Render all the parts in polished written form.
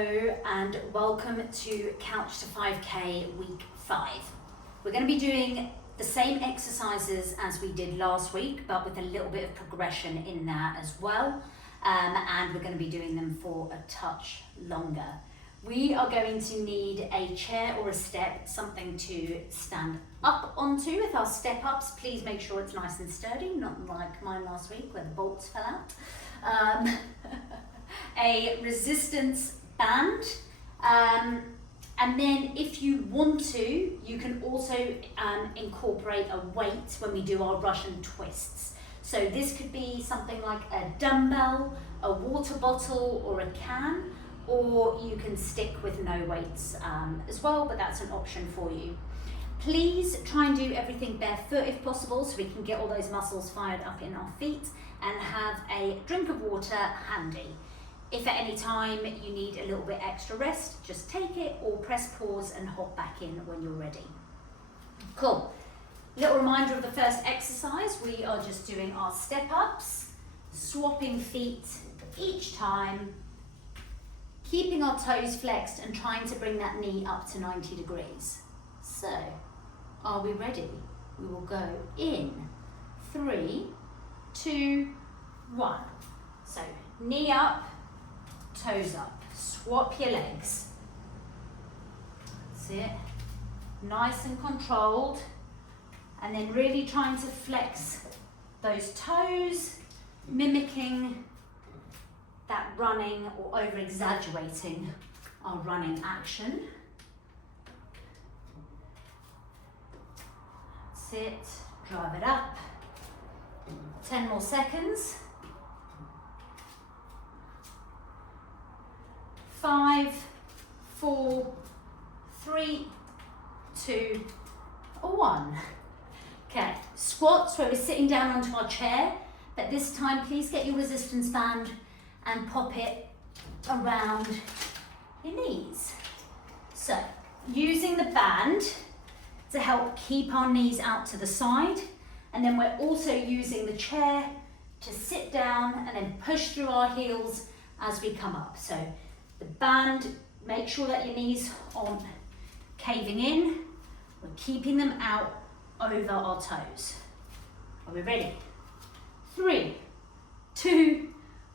Hello and welcome to Couch to 5K week 5. We're going to be doing the same exercises as we did last week, but with a little bit of progression in there as well. And we're going to be doing them for a touch longer. We are going to need a chair or a step, something to stand up onto with our step ups. Please make sure it's nice and sturdy, not like mine last week where the bolts fell out. A resistance band, and then if you want to, you can also incorporate a weight when we do our Russian twists. So this could be something like a dumbbell, a water bottle or a can, or you can stick with no weights as well, but that's an option for you. Please try and do everything barefoot if possible so we can get all those muscles fired up in our feet, and have a drink of water handy. If at any time you need a little bit extra rest, just take it or press pause and hop back in when you're ready. Cool. Little reminder of the first exercise. We are just doing our step ups, swapping feet each time, keeping our toes flexed and trying to bring that knee up to 90 degrees. So, are we ready? We will go in 3, 2, 1. So, knee up, toes up, swap your legs. That's it. Nice and controlled. And then really trying to flex those toes, mimicking that running or over exaggerating our running action. That's it. Drive it up. 10 more seconds. 5, 4, 3, 2, 1. Okay, squats where we're sitting down onto our chair, but this time please get your resistance band and pop it around your knees. So, using the band to help keep our knees out to the side, and then we're also using the chair to sit down and then push through our heels as we come up. So, the band, make sure that your knees aren't caving in. We're keeping them out over our toes. Are we ready? 3, 2,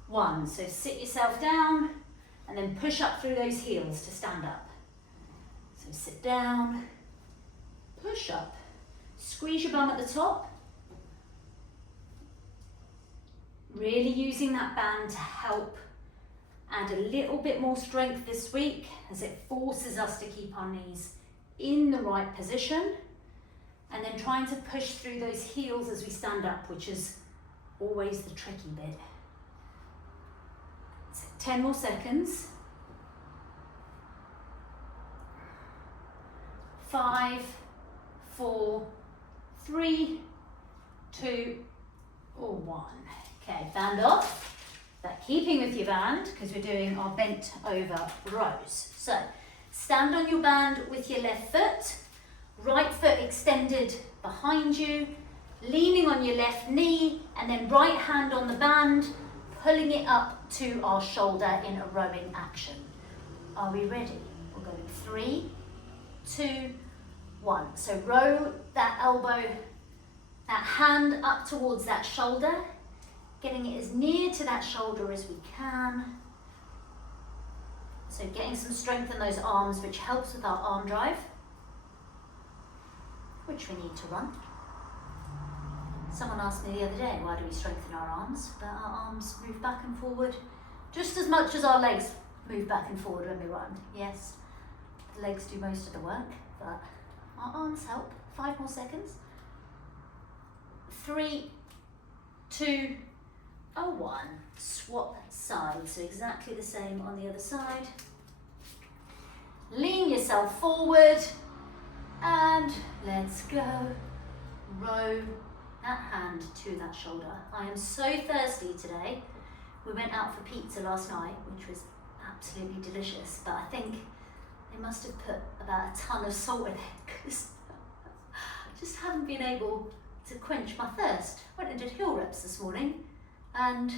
1. So sit yourself down and then push up through those heels to stand up. So sit down, push up, squeeze your bum at the top. Really using that band to help add a little bit more strength this week as it forces us to keep our knees in the right position, and then trying to push through those heels as we stand up, which is always the tricky bit. So 10 more seconds. 5, 4, 3, 2, 1. Okay, band off. But keeping with your band, because we're doing our bent over rows. So, stand on your band with your left foot, right foot extended behind you, leaning on your left knee, and then right hand on the band, pulling it up to our shoulder in a rowing action. Are we ready? We'll go in 3, 2, 1. So row that elbow, that hand up towards that shoulder, getting it as near to that shoulder as we can. So getting some strength in those arms, which helps with our arm drive, which we need to run. Someone asked me the other day, why do we strengthen our arms? But our arms move back and forward just as much as our legs move back and forward when we run. Yes, the legs do most of the work, but our arms help. 5 more seconds. 3, 2, 1. Swap sides, so exactly the same on the other side. Lean yourself forward and let's go. Row that hand to that shoulder. I am so thirsty today. We went out for pizza last night, which was absolutely delicious, but I think they must have put about a ton of salt in it because I just haven't been able to quench my thirst. Went and did hill reps this morning and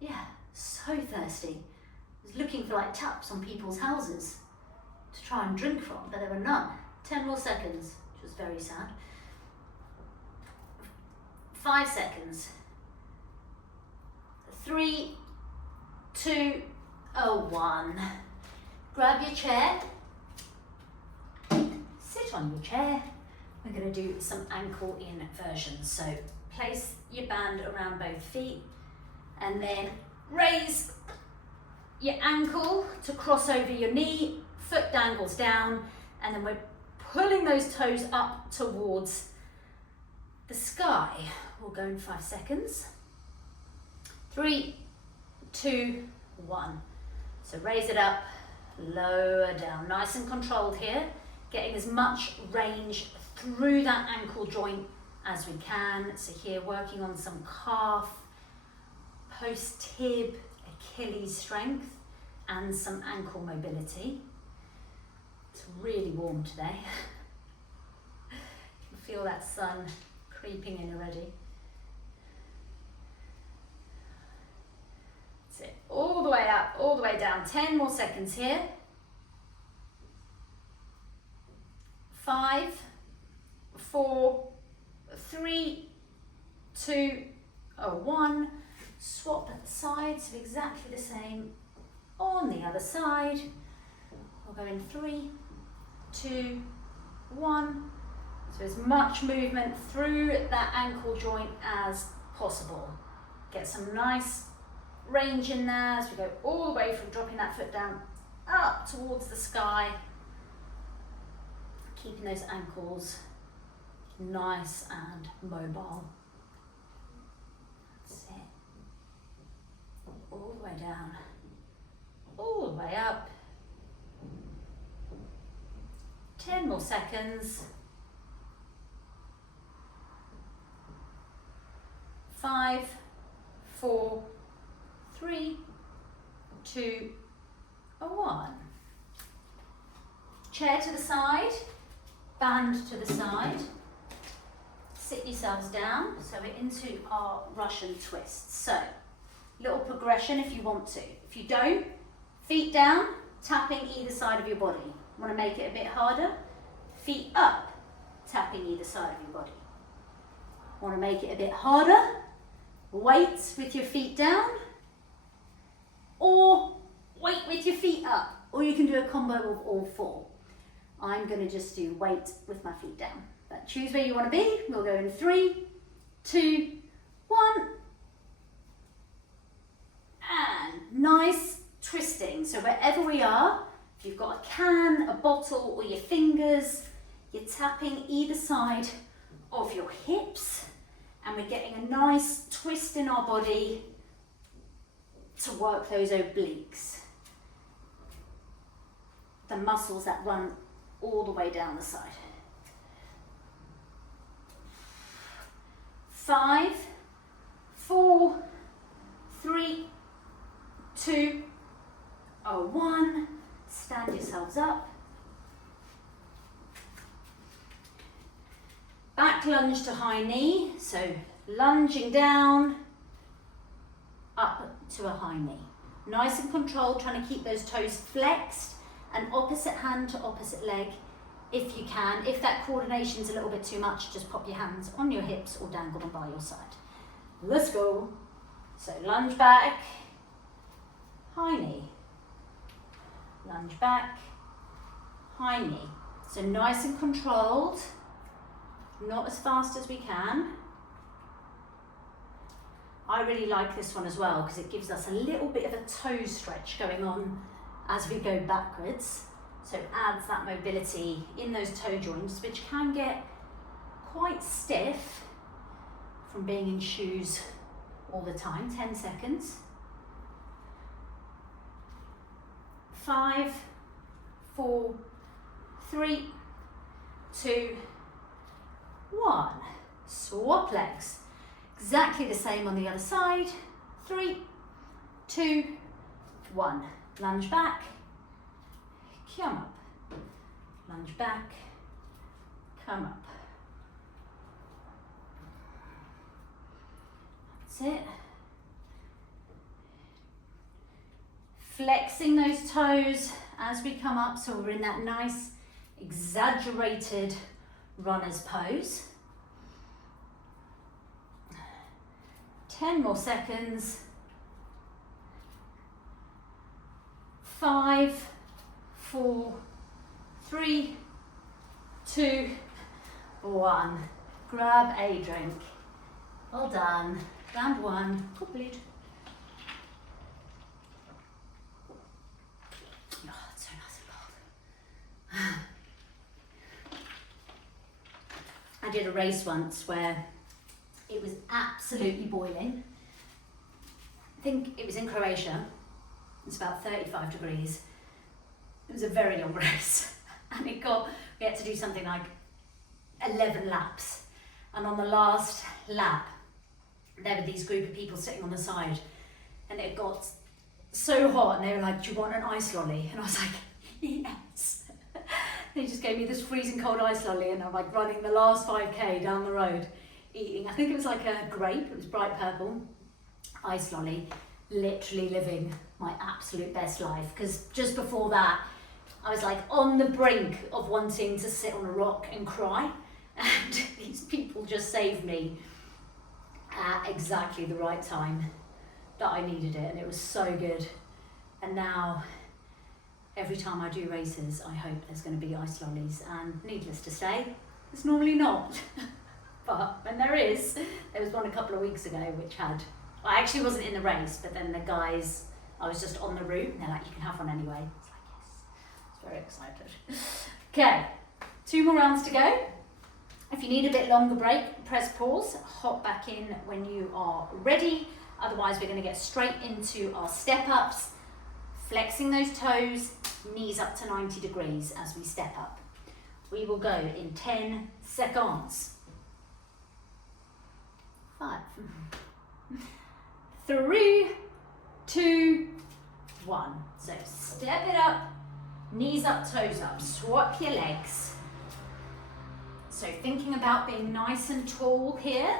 yeah, so thirsty. I was looking for like taps on people's houses to try and drink from, but there were none. 10 more seconds, which was very sad. 5 seconds. 3, 2, 1. Grab your chair. Sit on your chair. We're going to do some ankle inversions. So place your band around both feet and then raise your ankle to cross over your knee, foot dangles down, and then we're pulling those toes up towards the sky. We'll go in 5 seconds. 3, 2, 1. So raise it up, lower down, nice and controlled here, getting as much range through that ankle joint as we can. So here working on some calf, post-tib, Achilles strength and some ankle mobility. It's really warm today. You can feel that sun creeping in already. That's it. All the way up, all the way down. 10 more seconds here. 5, 4, 3, 2, 1. Swap sides, exactly the same on the other side. We'll go in 3, 2, 1. So as much movement through that ankle joint as possible. Get some nice range in there as we go all the way from dropping that foot down up towards the sky. Keeping those ankles nice and mobile. That's it. All the way down, all the way up. 10 more seconds. 5, 4, 3, 2, 1. Chair to the side, band to the side. Sit yourselves down. So we're into our Russian twists. So, little progression if you want to. If you don't, feet down, tapping either side of your body. Want to make it a bit harder? Feet up, tapping either side of your body. Want to make it a bit harder? Weights with your feet down, or weight with your feet up, or you can do a combo of all 4. I'm going to just do weight with my feet down, but choose where you want to be. We'll go in 3, 2, 1, and nice twisting. So wherever we are, if you've got a can, a bottle, or your fingers, you're tapping either side of your hips, and we're getting a nice twist in our body to work those obliques, the muscles that run all the way down the side. 5, 4, 3, 2, 1. Stand yourselves up. Back lunge to high knee, so lunging down, up to a high knee. Nice and controlled, trying to keep those toes flexed, and opposite hand to opposite leg if you can. If that coordination's a little bit too much, just pop your hands on your hips or dangle them by your side. Let's go. So lunge back, high knee. Lunge back, high knee. So nice and controlled. Not as fast as we can. I really like this one as well because it gives us a little bit of a toe stretch going on as we go backwards. So it adds that mobility in those toe joints, which can get quite stiff from being in shoes all the time. 10 seconds. 5, 4, 3, 2, 1. Swap legs. Exactly the same on the other side. 3, 2, 1. Lunge back. Come up. Lunge back. Come up. That's it. flexing those toes as we come up, so we're in that nice exaggerated runner's pose. 10 more seconds. 5, 4, 3, 2, 1. Grab a drink. Well done. Round 1 complete. Oh, it's so nice and cold. I did a race once where it was absolutely boiling. I think it was in Croatia. It's about 35 degrees. It was a very long race. And we had to do something like 11 laps. And on the last lap, there were these group of people sitting on the side. And it got so hot and they were like, do you want an ice lolly? And I was like, yes. They just gave me this freezing cold ice lolly and I'm like running the last 5k down the road, eating, I think it was like a grape, it was bright purple, ice lolly, literally living my absolute best life. Because just before that, I was like on the brink of wanting to sit on a rock and cry. And these people just saved me at exactly the right time that I needed it. And it was so good. And now, every time I do races, I hope there's going to be ice lollies. And needless to say, it's normally not. But when there is, there was one a couple of weeks ago which had, I actually wasn't in the race, but then the guys, I was just on the route, and they're like, you can have one anyway. I was like, yes. I was very excited. Okay, 2 more rounds to go. If you need a bit longer break, press pause, hop back in when you are ready. Otherwise, we're going to get straight into our step ups, flexing those toes, knees up to 90 degrees as we step up. We will go in 10 seconds. 5, 3, 2, 1. So step it up, knees up, toes up, swap your legs. So thinking about being nice and tall here,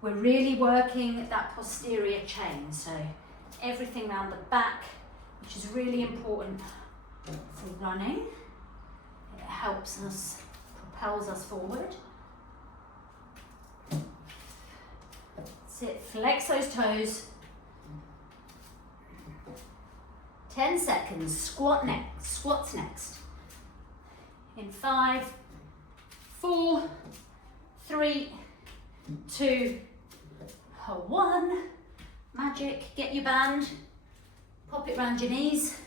we're really working that posterior chain. So everything around the back, which is really important for running. It helps us, propels us forward. Sit, flex those toes. 10 seconds, squats next. In 5, 4, 3, 2, 1. Magic, get your band, pop it around your knees.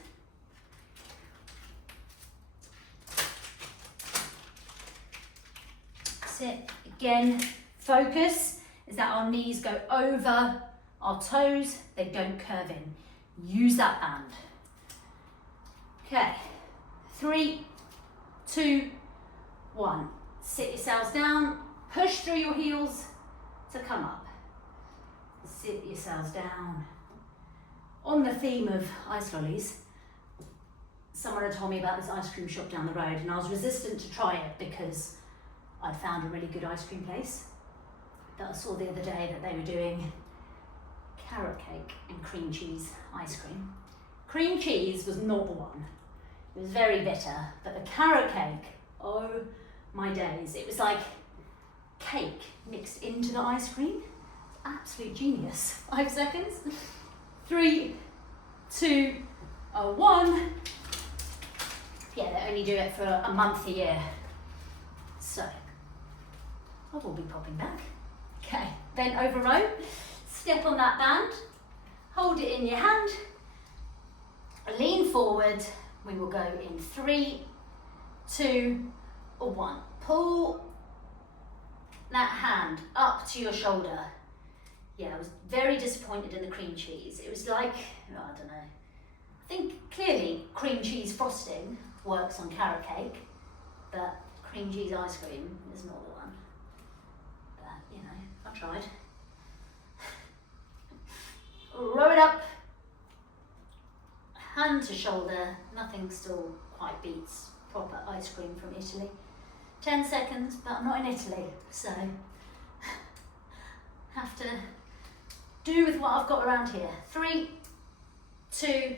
Sit, again, focus is that our knees go over our toes, they don't curve in. Use that band. Okay, 3, 2, 1. Sit yourselves down, push through your heels to come up. Sit yourselves down. On the theme of ice lollies, someone had told me about this ice cream shop down the road and I was resistant to try it because I found a really good ice cream place that I saw the other day that they were doing carrot cake and cream cheese ice cream. Cream cheese was not the one. It was very bitter, but the carrot cake, oh my days. It was like cake mixed into the ice cream. Absolute genius. 5 seconds. 3, 2, 1. Yeah, they only do it for a month a year. So, I will be popping back. Okay, bent over row. Step on that band. Hold it in your hand. Lean forward. We will go in 3, 2, 1. Pull that hand up to your shoulder. Yeah, I was very disappointed in the cream cheese. It was like, oh, I don't know. I think clearly cream cheese frosting works on carrot cake, but cream cheese ice cream is not the one. But, you know, I tried. Roll it up. Hand to shoulder. Nothing still quite beats proper ice cream from Italy. 10 seconds, but I'm not in Italy, so have to do with what I've got around here. 3, 2,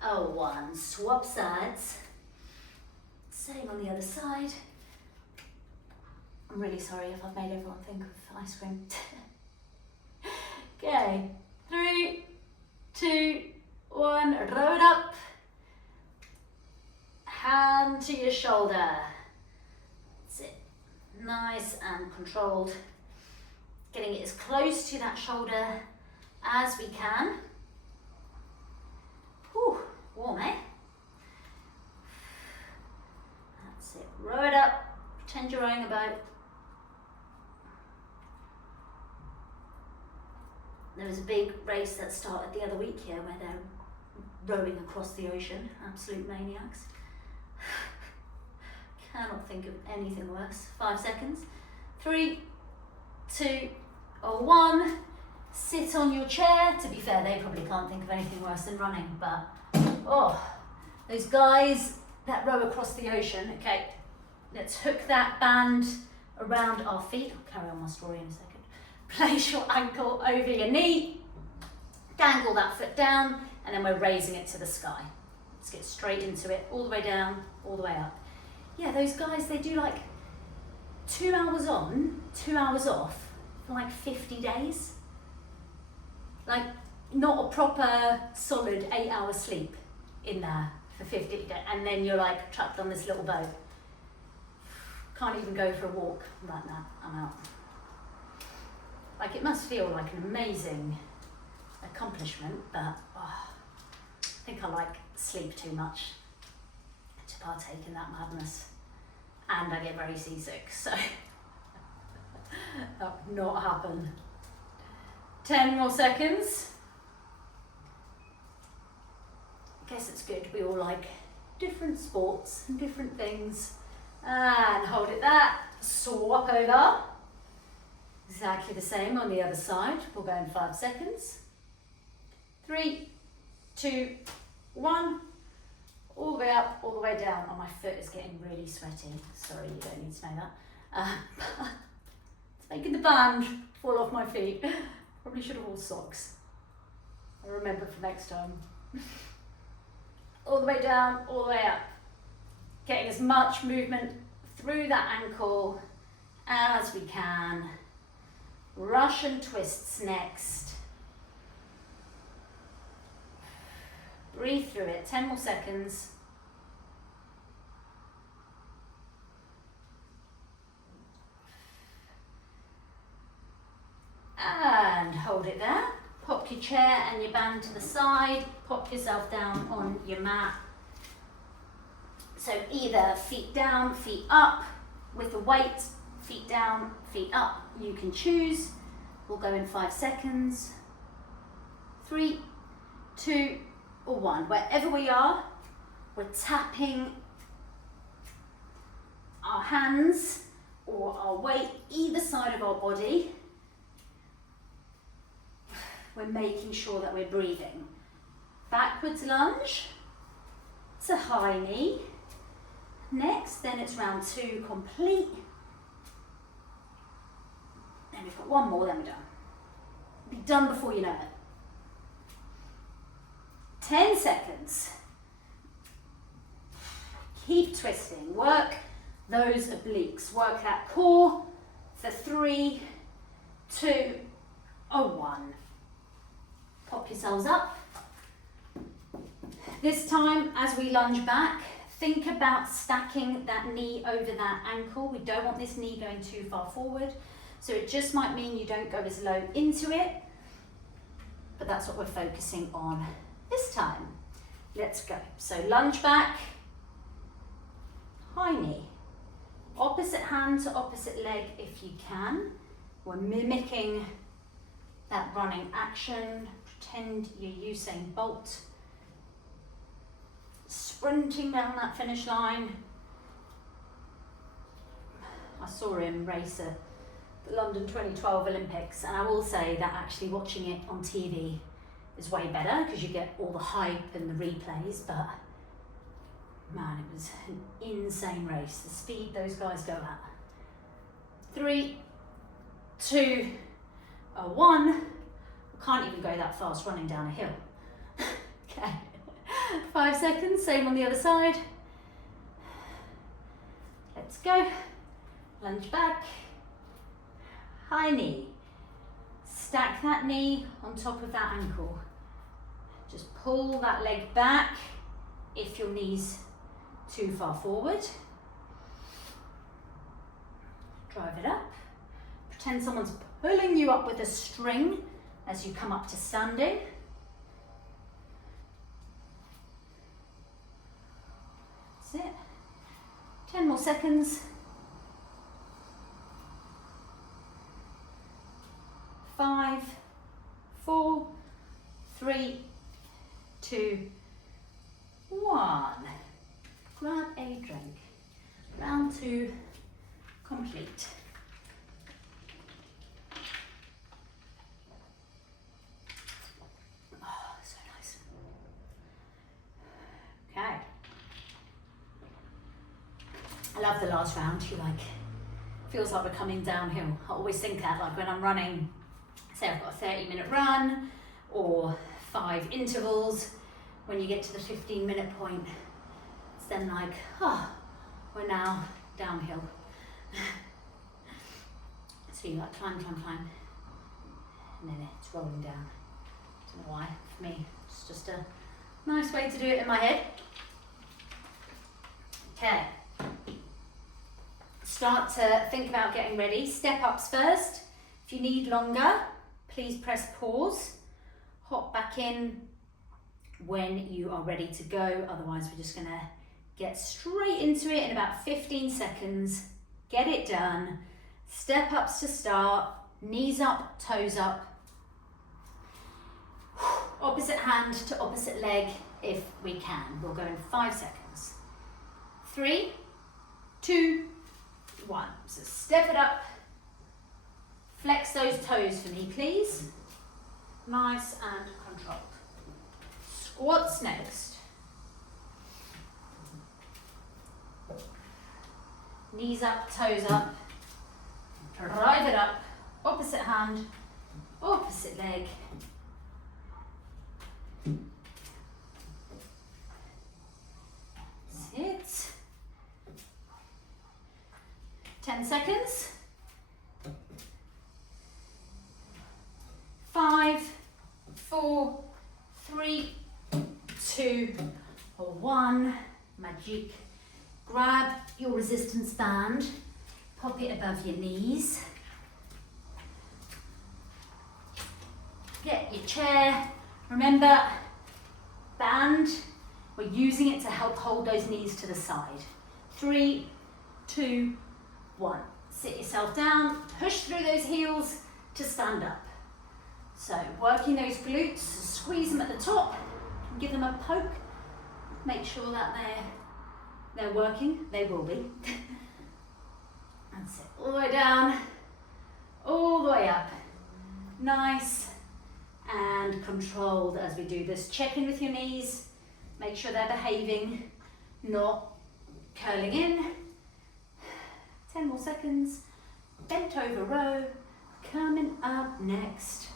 1. Swap sides. Same on the other side. I'm really sorry if I've made everyone think of ice cream. Okay, 3, 2, 1, row it up. Hand to your shoulder. That's it. Nice and controlled. Getting it as close to that shoulder as we can. Whew, warm, eh? That's it. Row it up. Pretend you're rowing a boat. There was a big race that started the other week here where they're rowing across the ocean. Absolute maniacs. Cannot think of anything worse. 5 seconds. 3, 2, 1. Sit on your chair. To be fair, they probably can't think of anything worse than running, but those guys that row across the ocean. Okay, let's hook that band around our feet. I'll carry on my story in a second. Place your ankle over your knee, dangle that foot down, and then we're raising it to the sky. Let's get straight into it, all the way down, all the way up. Yeah, those guys, they do like 2 hours on, 2 hours off for like 50 days. Like not a proper solid 8 hours sleep in there for 50 days. And then you're like trapped on this little boat. Can't even go for a walk. Like that, I'm out. Like it must feel like an amazing accomplishment, but I think I like sleep too much to partake in that madness. And I get very seasick, so that would not happen. 10 more seconds. I guess it's good. We all like different sports and different things. And hold it there. Swap over. Exactly the same on the other side. We'll go in 5 seconds. 3, 2, 1. All the way up, all the way down. Oh, my foot is getting really sweaty. Sorry, you don't need to know that. It's making the band fall off my feet. Probably should have worn socks. I'll remember for next time. All the way down, all the way up. Getting as much movement through that ankle as we can. Russian twists next. Breathe through it, 10 more seconds. And hold it there. Pop your chair and your band to the side. Pop yourself down on your mat. So either feet down, feet up with the weight, feet down, feet up. You can choose. We'll go in 5 seconds. 3, 2, or 1. Wherever we are, we're tapping our hands or our weight either side of our body. We're making sure that we're breathing. Backwards lunge to high knee. Next, then it's round 2 complete. Then we've got 1 more, then we're done. Be done before you know it. 10 seconds. Keep twisting. Work those obliques. Work that core for 3, 2, 1. Pop yourselves up. This time, as we lunge back, think about stacking that knee over that ankle. We don't want this knee going too far forward. So it just might mean you don't go as low into it, but that's what we're focusing on this time. Let's go. So lunge back, high knee, opposite hand to opposite leg if you can. We're mimicking that running action. Pretend you're Usain Bolt, sprinting down that finish line. I saw him race at the London 2012 Olympics, and I will say that actually watching it on TV is way better because you get all the hype and the replays, but man, it was an insane race. The speed those guys go at. 3, 2, 1. I can't even go that fast running down a hill. Okay, 5 seconds, same on the other side. Let's go. Lunge back, high knee. Stack that knee on top of that ankle. Just pull that leg back if your knee's too far forward. Drive it up. Pretend someone's pulling you up with a string as you come up to standing. That's it. 10 more seconds. 5, 4, 3, 2, 1. Grab a drink. Round 2 complete. Oh, so nice. Okay. I love the last round. You like, feels like we're coming downhill. I always think that, like when I'm running, say I've got a 30-minute run or 5 intervals, when you get to the 15-minute point, it's then like, oh, we're now downhill. So you like climb, climb, climb, and then it's rolling down. Don't know why, for me, it's just a nice way to do it in my head. Okay. Start to think about getting ready. Step ups first. If you need longer, please press pause. Hop back in when you are ready to go. Otherwise, we're just gonna get straight into it in about 15 seconds. Get it done. Step ups to start. Knees up, toes up. Opposite hand to opposite leg if we can. We'll go in 5 seconds. 3, 2, 1. So step it up. Flex those toes for me, please. Nice and controlled. Squats next. Knees up, toes up. Drive it up. Opposite hand, opposite leg. That's it. 10 seconds. 5, 4, 3, 2, 1. Magic. Grab your resistance band, pop it above your knees. Get your chair. Remember, band, we're using it to help hold those knees to the side. 3, 2, 1. Sit yourself down, push through those heels to stand up. So working those glutes, squeeze them at the top, give them a poke, make sure that they're working, they will be. That's it, all the way down, all the way up. Nice and controlled as we do this. Check in with your knees, make sure they're behaving, not curling in. 10 more seconds. Bent over row, coming up next.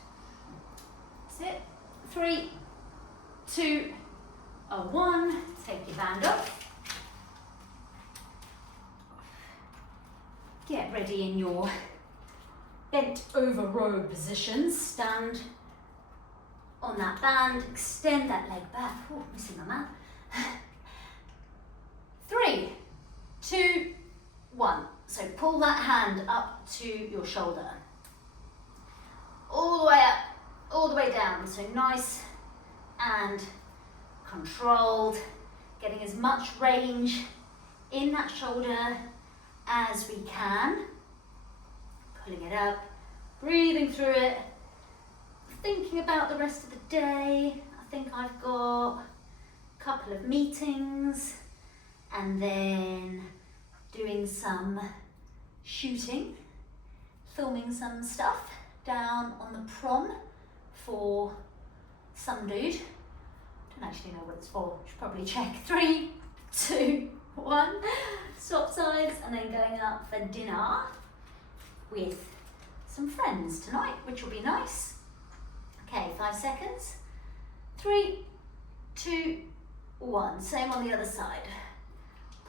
That's it. 3, 2, 1. Take your band off. Get ready in your bent over row position. Stand on that band. Extend that leg back. Oh, missing my mat. 3, 2, 1. So pull that hand up to your shoulder. All the way up, all the way down. So nice and controlled. Getting as much range in that shoulder as we can. Pulling it up, breathing through it. Thinking about the rest of the day. I think I've got a couple of meetings and then doing some shooting, filming some stuff down on the prom for some dude. Don't actually know what it's for, should probably check. 3, 2, 1. Swap sides and then going out for dinner with some friends tonight, which will be nice. Okay, 5 seconds. 3, 2, 1. Same on the other side.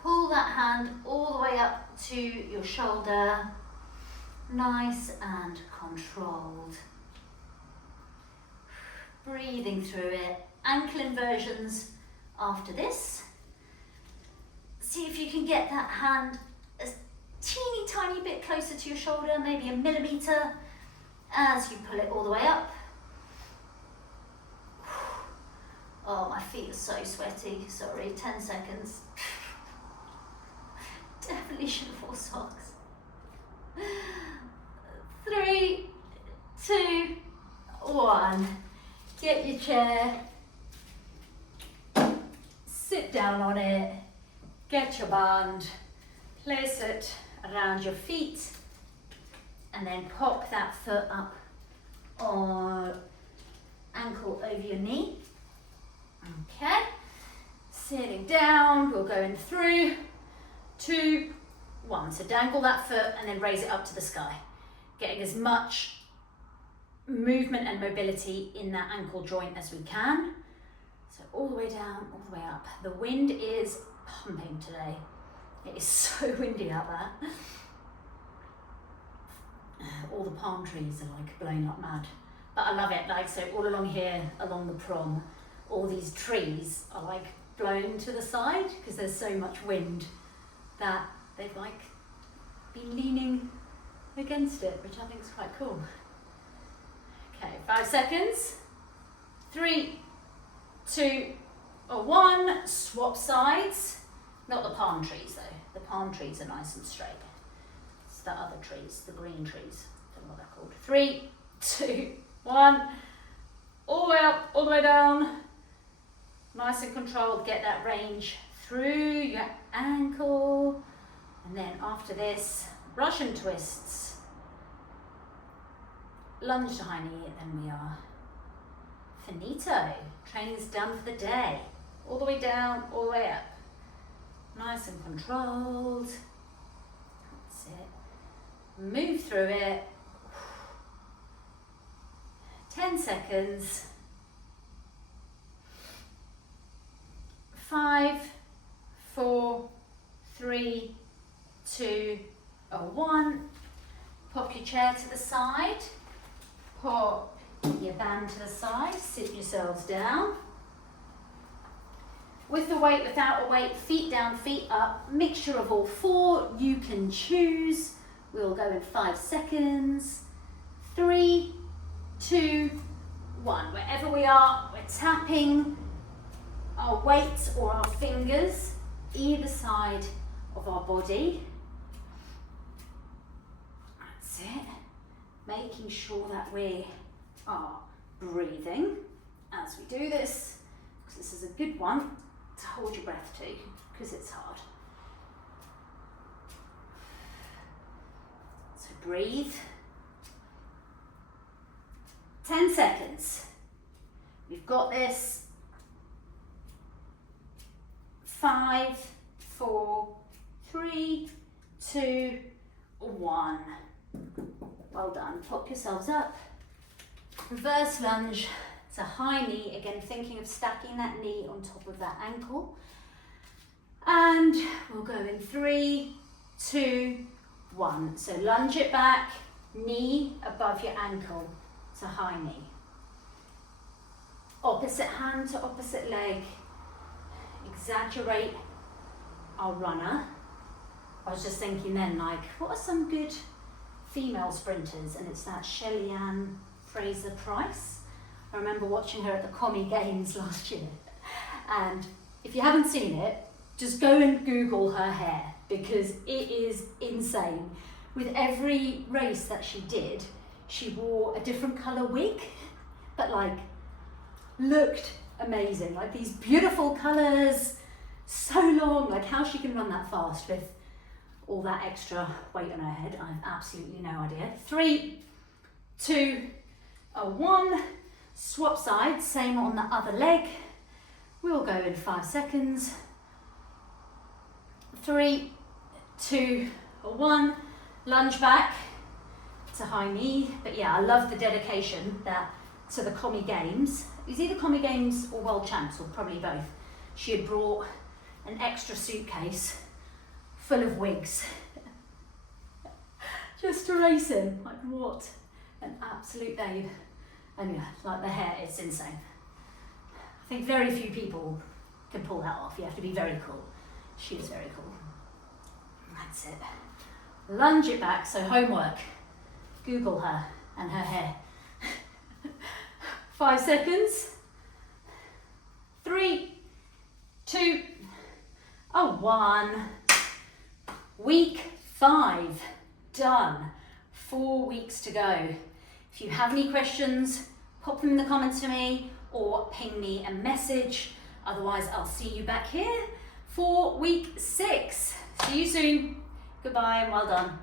Pull that hand all the way up to your shoulder. Nice and controlled. Breathing through it. Ankle inversions after this. See if you can get that hand a teeny tiny bit closer to your shoulder, maybe a millimetre, as you pull it all the way up. Oh, my feet are so sweaty. Sorry, 10 seconds. Definitely should have worn socks. 3, 2, 1. Get your chair. Sit down on it. Get your band. Place it around your feet. And then pop that foot up or ankle over your knee. Okay. Sitting down. We'll go in 3, 2, 1. So dangle that foot and then raise it up to the sky. Getting as much movement and mobility in that ankle joint as we can. So all the way down, all the way up. The wind is pumping today. It is so windy out there. All the palm trees are like blowing up mad. But I love it, like, so all along here, along the prom, all these trees are like blown to the side because there's so much wind that they've like been leaning against it, which I think is quite cool. Okay, 5 seconds. 3, 2, 1. Swap sides. Not the palm trees though. The palm trees are nice and straight. It's the other trees, the green trees. Don't know what they're called. 3, 2, 1. All the way up, all the way down. Nice and controlled. Get that range through your ankle. And then after this, Russian twists. Lunge to high knee, then we are finito. Training's done for the day. All the way down, all the way up. Nice and controlled. That's it. Move through it. 10 seconds. 5, 4, 3, 2, 1. Pop your chair to the side. Pop your band to the side. Sit yourselves down. With the weight, without a weight, feet down, feet up, mixture of all 4, you can choose. We'll go in 5 seconds. 3, 2, 1. Wherever we are, we're tapping our weights or our fingers either side of our body. That's it. Making sure that we are breathing as we do this, because this is a good one to hold your breath to, because it's hard. So breathe. 10 seconds. We've got this. 5, 4, 3, 2, 1. Well done. Pop yourselves up. Reverse lunge to high knee. Again, thinking of stacking that knee on top of that ankle. And we'll go in 3, 2, 1. So lunge it back, knee above your ankle to high knee. Opposite hand to opposite leg. Exaggerate our runner. I was just thinking then, like, what are some good female sprinters? And it's that Shelly-Ann Fraser-Pryce. I remember watching her at the Commie Games last year. And if you haven't seen it, just go and Google her hair, because it is insane. With every race that she did, she wore a different colour wig, but like looked amazing. Like these beautiful colours, so long, like how she can run that fast with all that extra weight on her head, I have absolutely no idea. 3, 2, 1. Swap sides, same on the other leg. We'll go in 5 seconds. 3, 2, 1. Lunge back to high knee. But yeah, I love the dedication that to the Commie Games. was either Comic Games or World Champs, or probably both. She had brought an extra suitcase full of wigs just to race him. Like, what an absolute babe. And yeah, like the hair, it's insane. I think very few people can pull that off. You have to be very cool. She is very cool. That's it. Lunge it back, so homework. Google her and her hair. 5 seconds. 3, 2, 1. Week 5, done. 4 weeks to go. If you have any questions, pop them in the comments for me or ping me a message. Otherwise, I'll see you back here for week 6. See you soon. Goodbye and well done.